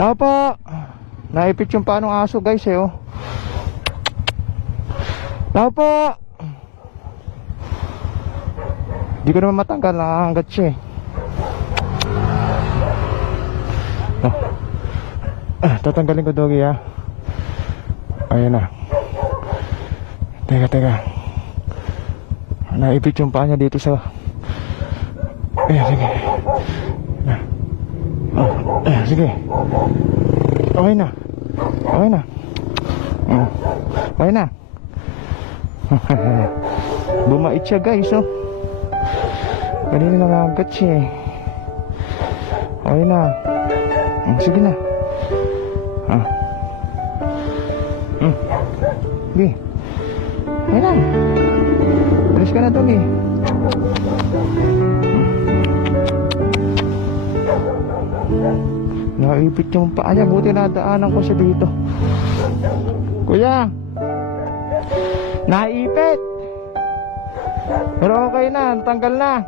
Tao po. Naipit yung paanong aso guys eh oh. Tao po. Di ko naman matanggal, nakahanggat siya eh. Tatanggalin ko doggy ha. Ayan na. Teka. Naipit yung paa niya dito sa... Ayan, sige. Ayan, sige. Okay na. Okay na. Bumait siya guys oh. Kanina nangagat siya eh. Okay na. Sige na. Sige. Okay na. Alis ka na dog eh. Naipit yung paa niya. Buti nadaanan ko siya dito. Kuya, naipit. Pero okay na, tanggal na.